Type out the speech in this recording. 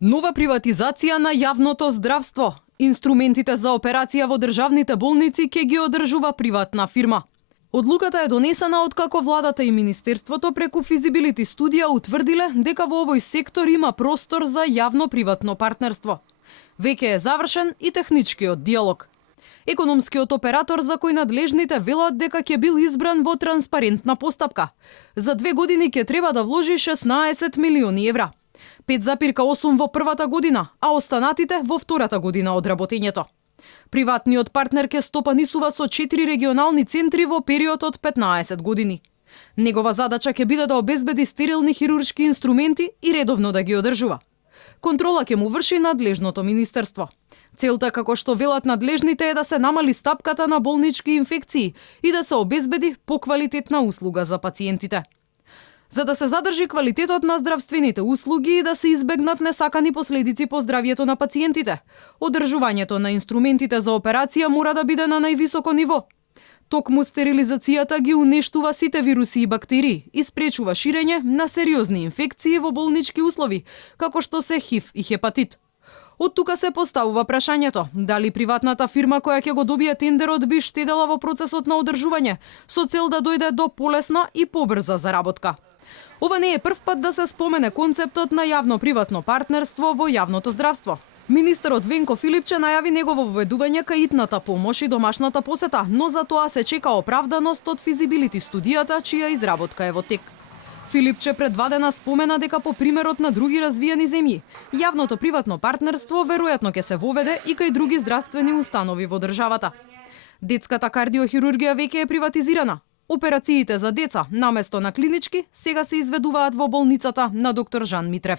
Нова приватизација на јавното здравство. Инструментите за операција во државните болници ќе ги одржува приватна фирма. Одлуката е донесена откако владата и министерството преку физибилити студија утврдиле дека во овој сектор има простор за јавно-приватно партнерство. Веќе е завршен и техничкиот диалог. Економскиот оператор за кој надлежните велат дека ќе бил избран во транспарентна постапка. За 2 години ќе треба да вложи 16 милиони евра. 5,8 во првата година, а останатите во втората година од работењето. Приватниот партнер ќе стопанисува со 4 регионални центри во период од 15 години. Негова задача ќе биде да обезбеди стерилни хируршки инструменти и редовно да ги одржува. Контрола ќе му врши надлежното министерство. Целта, како што велат надлежните, е да се намали стапката на болнички инфекции и да се обезбеди поквалитетна услуга за пациентите. За да се задржи квалитетот на здравствените услуги и да се избегнат несакани последици по здравјето на пациентите, одржувањето на инструментите за операција мора да биде на највисоко ниво. Токму стерилизацијата ги унештува сите вируси и бактерии и спречува ширење на сериозни инфекции во болнички услови, како што се ХИВ и хепатит. Од тука се поставува прашањето, дали приватната фирма која ќе го добие тендерот би штедела во процесот на одржување, со цел да дојде до полесна и побрза заработка. Ова не е прв пат да се спомене концептот на јавно-приватно партнерство во јавното здравство. Министерот Венко Филипче најави негово воведување кај итната помош и домашната посета, но за тоа се чека оправданост од физибилити студијата, чија изработка е во тек. Филипче пред 2 дена спомена дека по примерот на други развиени земји, јавното приватно партнерство веројатно ќе се воведе и кај други здравствени установи во државата. Детската кардиохирургија веќе е приватизирана. Операциите за деца, наместо на клинички, сега се изведуваат во болницата на доктор Жан Митрев.